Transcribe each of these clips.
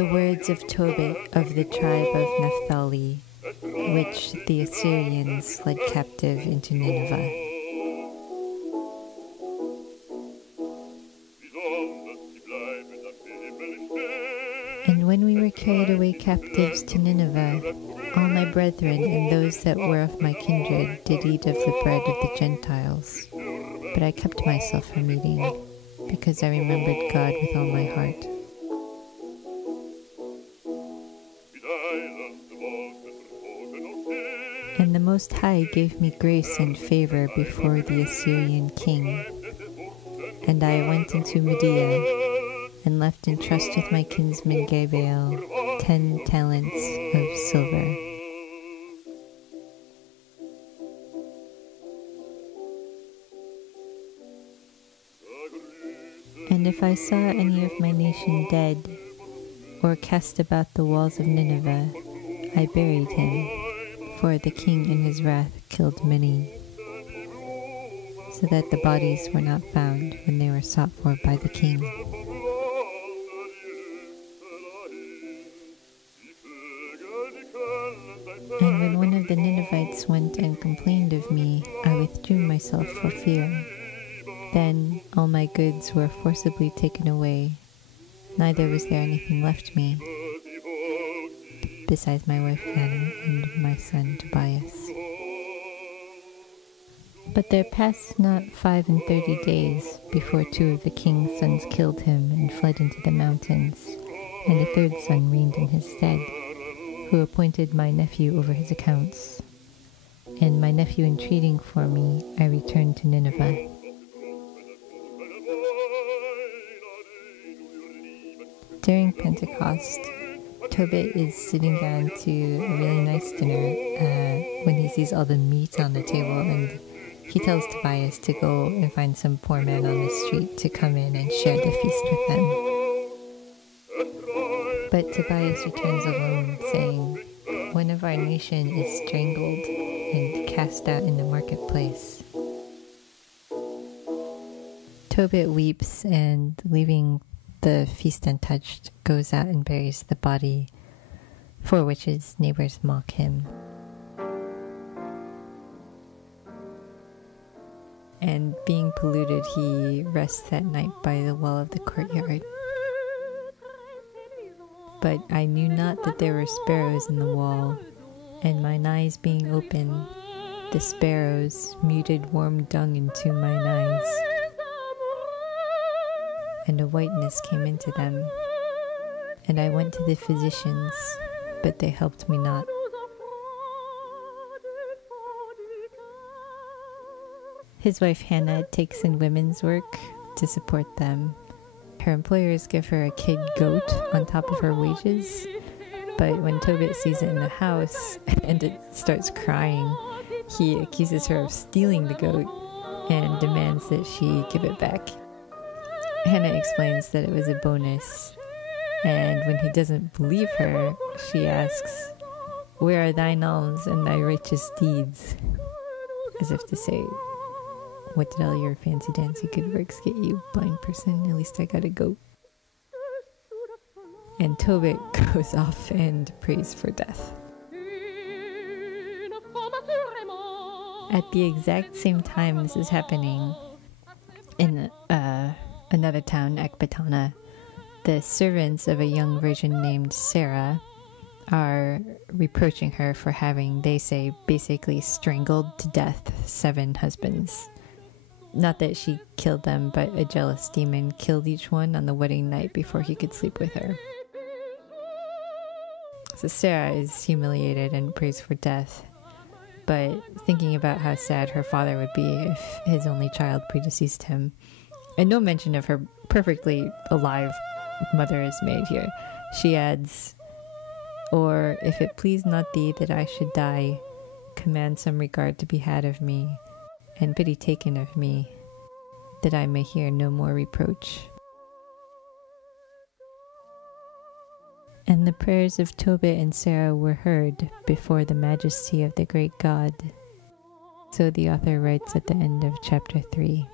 The words of Tobit of the tribe of Naphtali, which the Assyrians led captive into Nineveh. And when we were carried away captives to Nineveh, all my brethren and those that were of my kindred did eat of the bread of the Gentiles. But I kept myself from eating, because I remembered God with all my heart. And the Most High gave me grace and favor before the Assyrian king. And I went into Media, and left in trust with my kinsman Gabael 10 talents of silver. And if I saw any of my nation dead, or cast about the walls of Nineveh, I buried him, for the king in his wrath killed many, so that the bodies were not found when they were sought for by the king. And when one of the Ninevites went and complained of me, I withdrew myself for fear. Then all my goods were forcibly taken away, neither was there anything left me, besides my wife Hannah and my son Tobias. But there passed not 35 days before 2 of the king's sons killed him and fled into the mountains, and a 3rd son reigned in his stead, who appointed my nephew over his accounts. And my nephew entreating for me, I returned to Nineveh. During Pentecost, Tobit is sitting down to a really nice dinner when he sees all the meat on the table, and he tells Tobias to go and find some poor man on the street to come in and share the feast with them. But Tobias returns alone, saying, "One of our nation is strangled and cast out in the marketplace." Tobit weeps and, leaving the feast untouched, goes out and buries the body, for which his neighbors mock him. And being polluted, he rests that night by the wall of the courtyard. But I knew not that there were sparrows in the wall, and mine eyes being open, the sparrows muted warm dung into mine eyes, and a whiteness came into them. And I went to the physicians, but they helped me not. His wife Hannah takes in women's work to support them. Her employers give her a kid goat on top of her wages, but when Tobit sees it in the house and it starts crying, he accuses her of stealing the goat and demands that she give it back. Hannah explains that it was a bonus, and when he doesn't believe her, she asks, "Where are thine alms and thy righteous deeds?" As if to say, "What did all your fancy-dancy good works get you, blind person? At least I got a goat." And Tobit goes off and prays for death. At the exact same time this is happening, in another town, Ecbatana, the servants of a young virgin named Sarah are reproaching her for having, they say, basically strangled to death 7 husbands. Not that she killed them, but a jealous demon killed each one on the wedding night before he could sleep with her. So Sarah is humiliated and prays for death, but thinking about how sad her father would be if his only child predeceased him. And no mention of her perfectly alive mother is made here. She adds, "Or if it please not thee that I should die, command some regard to be had of me, and pity taken of me, that I may hear no more reproach." And the prayers of Tobit and Sarah were heard before the majesty of the great God. So the author writes at the end of chapter 3.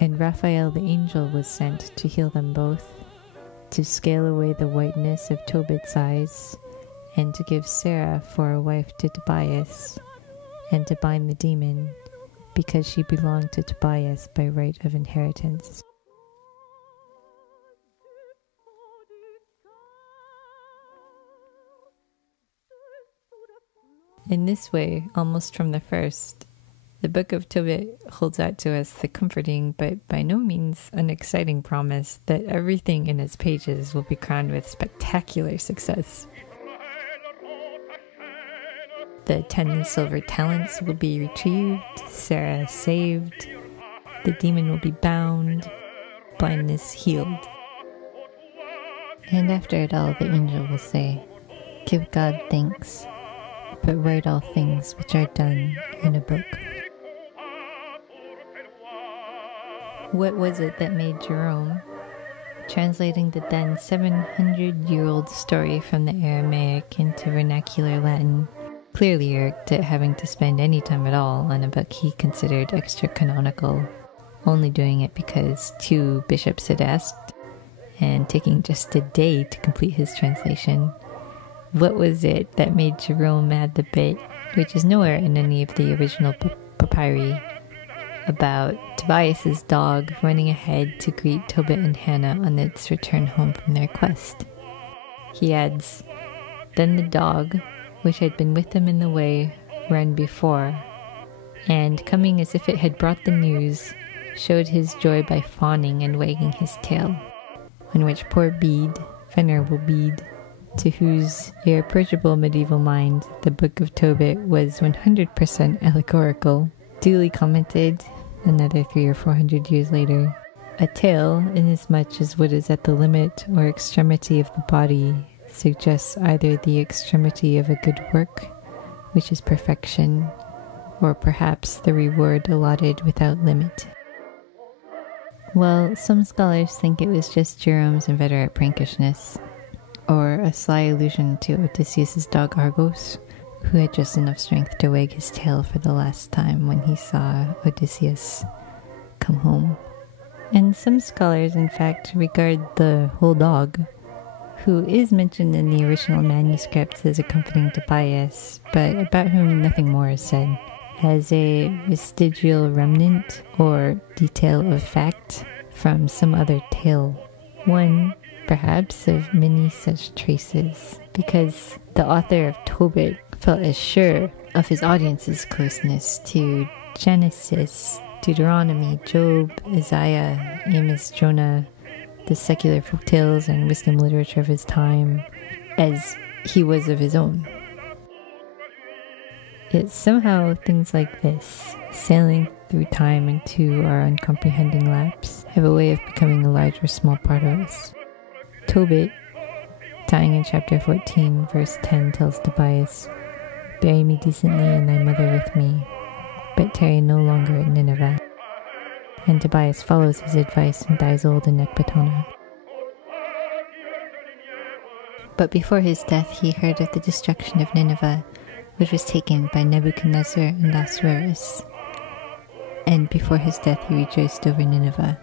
And Raphael the angel was sent to heal them both, to scale away the whiteness of Tobit's eyes, and to give Sarah for a wife to Tobias, and to bind the demon, because she belonged to Tobias by right of inheritance. In this way, almost from the first, the book of Tobit holds out to us the comforting but by no means unexciting promise that everything in its pages will be crowned with spectacular success. The 10 silver talents will be retrieved, Sarah saved, the demon will be bound, blindness healed. And after it all, the angel will say, "Give God thanks, but write all things which are done in a book." What was it that made Jerome, translating the then 700-year-old story from the Aramaic into vernacular Latin, clearly irked at having to spend any time at all on a book he considered extra-canonical, only doing it because 2 bishops had asked, and taking just a day to complete his translation? What was it that made Jerome add the bit, which is nowhere in any of the original papyri, about Tobias's dog running ahead to greet Tobit and Hannah on its return home from their quest? He adds, "Then the dog, which had been with them in the way, ran before, and coming as if it had brought the news, showed his joy by fawning and wagging his tail." On which poor Bede, venerable Bede, to whose irreproachable medieval mind the Book of Tobit was 100% allegorical, duly commented, another 300 or 400 years later, "A tail, inasmuch as what is at the limit or extremity of the body suggests either the extremity of a good work, which is perfection, or perhaps the reward allotted without limit." Well, some scholars think it was just Jerome's inveterate prankishness, or a sly allusion to Odysseus' dog Argos, who had just enough strength to wag his tail for the last time when he saw Odysseus come home. And some scholars, in fact, regard the whole dog, who is mentioned in the original manuscripts as accompanying Tobias, but about whom nothing more is said, as a vestigial remnant or detail of fact from some other tale. One, perhaps, of many such traces, because the author of Tobit felt as sure of his audience's closeness to Genesis, Deuteronomy, Job, Isaiah, Amos, Jonah, the secular folktales and wisdom literature of his time, as he was of his own. Yet somehow things like this, sailing through time into our uncomprehending laps, have a way of becoming a large or small part of us. Tobit, dying in chapter 14, verse 10, tells Tobias, "Bury me decently and thy mother with me, but tarry no longer at Nineveh." And Tobias follows his advice and dies old in Ecbatana. But before his death he heard of the destruction of Nineveh, which was taken by Nebuchadnezzar and Ahasuerus. And before his death he rejoiced over Nineveh.